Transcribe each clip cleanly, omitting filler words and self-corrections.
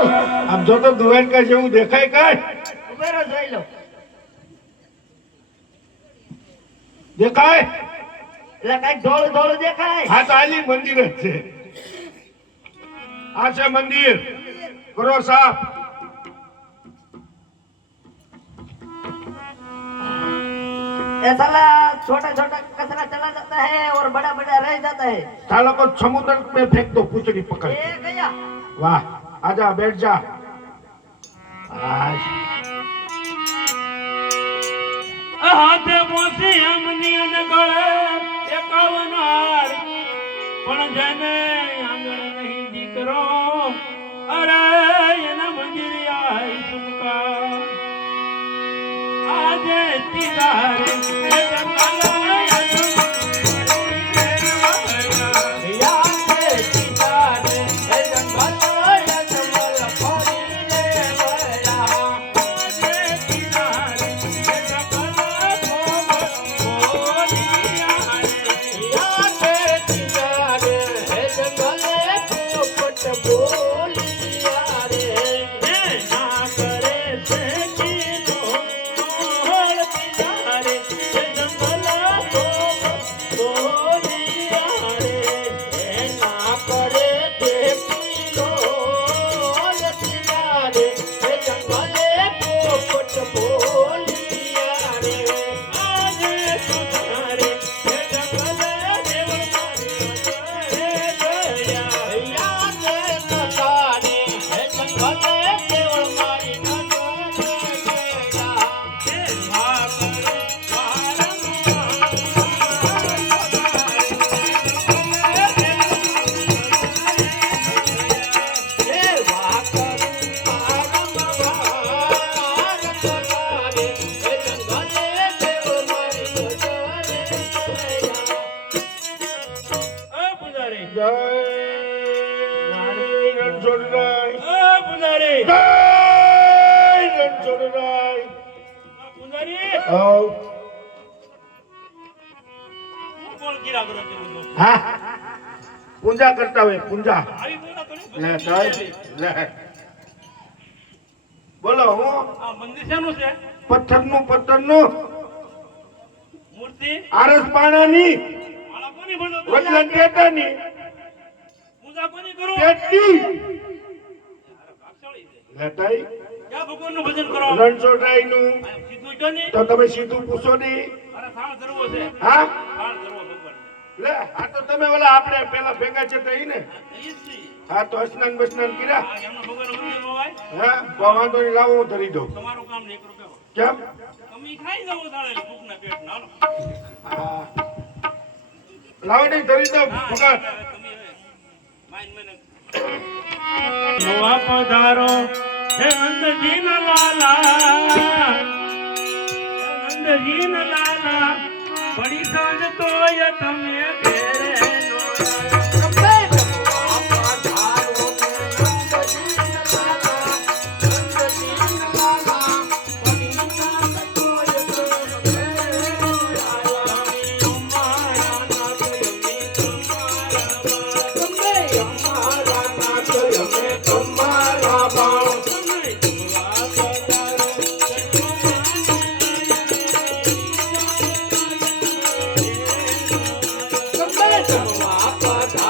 આમ જો તો દ્વારકા જેવું દેખાય કાંઈ ઉભેરો જોઈ લો દેખાય એટલે કઈ ધોળું ધોળું દેખાય હા તો આલી મંદિર જ છે આ છે મંદિર કરો સાફ ये साला छोटा छोटा कचरा चला जाता है और बड़ा बड़ा रह जाता है सालों को समुद्र में फेंक दो पूछड़ी पकड़ ये गया वाह आजा बैठ जा आज હાથે મોસી અમની અને ગળે 51 હાર પણ જેને આંગણ નહીં દીકરો અરે એના મંદિર આઈ સુમકા આજે તિદારે એ જંગલ પૂજા કરતા હોય પૂજા લે સાહેબ લે બોલો હું આ મંદિર શેનું છે પથ્થરનું મૂર્તિ આરસ પાણાની માળા કોની ભણો વજન ટેટાની પૂજા કોની કરો ટેટી લેતાઈ ક્યાં ભગવાનનું ભજન કરો રણછોડરાયનું સીધું જો નહીં તો તમે સીધું પૂછો નહીં અરે થાળ ધરવો છે હા થાળ ધરવો ભગવાન લે આ તો તમે ઓલા આપણે પેલા ભેગા છે તો ઈ ને હા તો સ્નાન બસ્નાન કર્યા એમનો ભગવાન મંદિર હોય હા તો વાંધો નહીં લાવો હું ધરી દઉં તમારું કામ નહીં કરો કેમ તમે ખાઈ જાવ તારે ભૂખના પેટ ના હા લાવો નહીં ધરી દઉં ભગા તમે માઈન મને નવા પધારો હે નંદજી ના લાલા નંદજી ના લાલા બડી સાંજ તોય તમે ઘેરે Come on.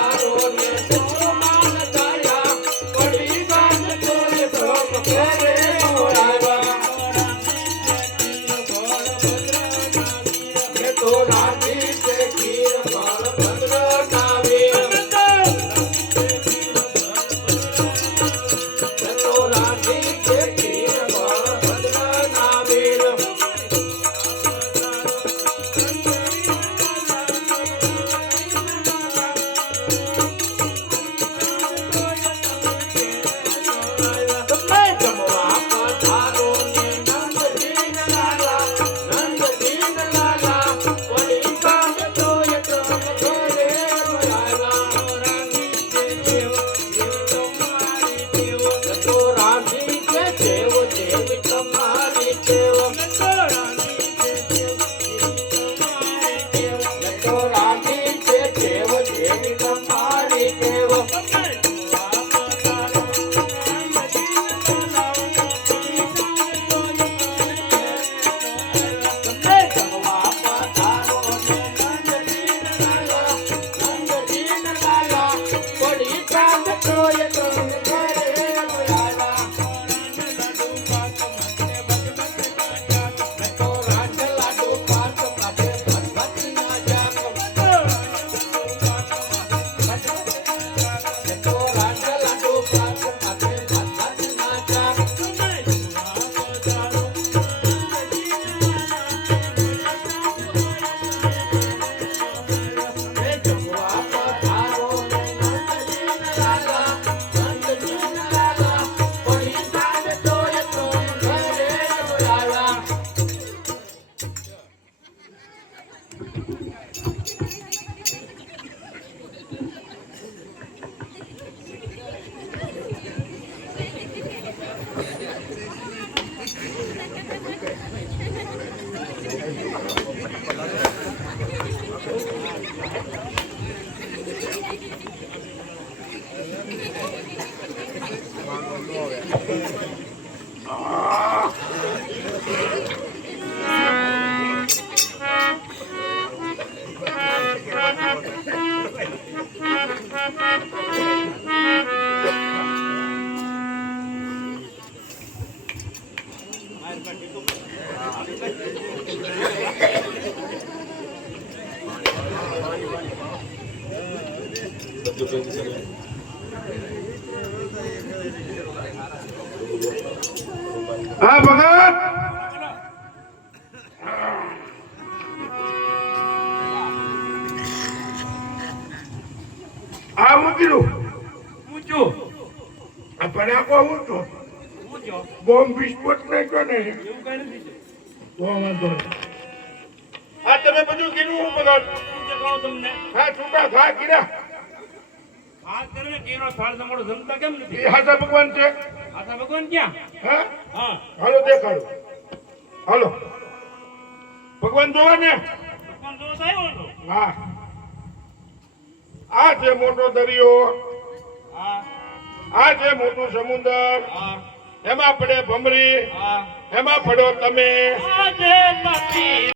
હા ભગત આ મૂક્યું ઊંચું પણ આ બહુ ઊંચો ઊંચો બોમ્બ વિસ્ફોટ નાખ્યો ને એવું કઈ નથી છે. બહુ વાંધો નહીં. આ તમે બધું કીધું હું ભગત શું છે કહો તમને હા છૂટા ઘા કીધા આ કરવે કેરો થાળ તમારો જમતા કેમ નથી એ હાથા ભગવાન છે આતા ભગવાન ક્યાં હા હા હાલો દેખાડો હાલો ભગવાન જોવા ને ભગવાન જોવા તો આવ્યો હતો હા આ છે મોટો દરિયો હા આ છે મોટું સમુદ્ર હા એમાં પડે ભમરી હા એમાં પડો તમે આજે નથી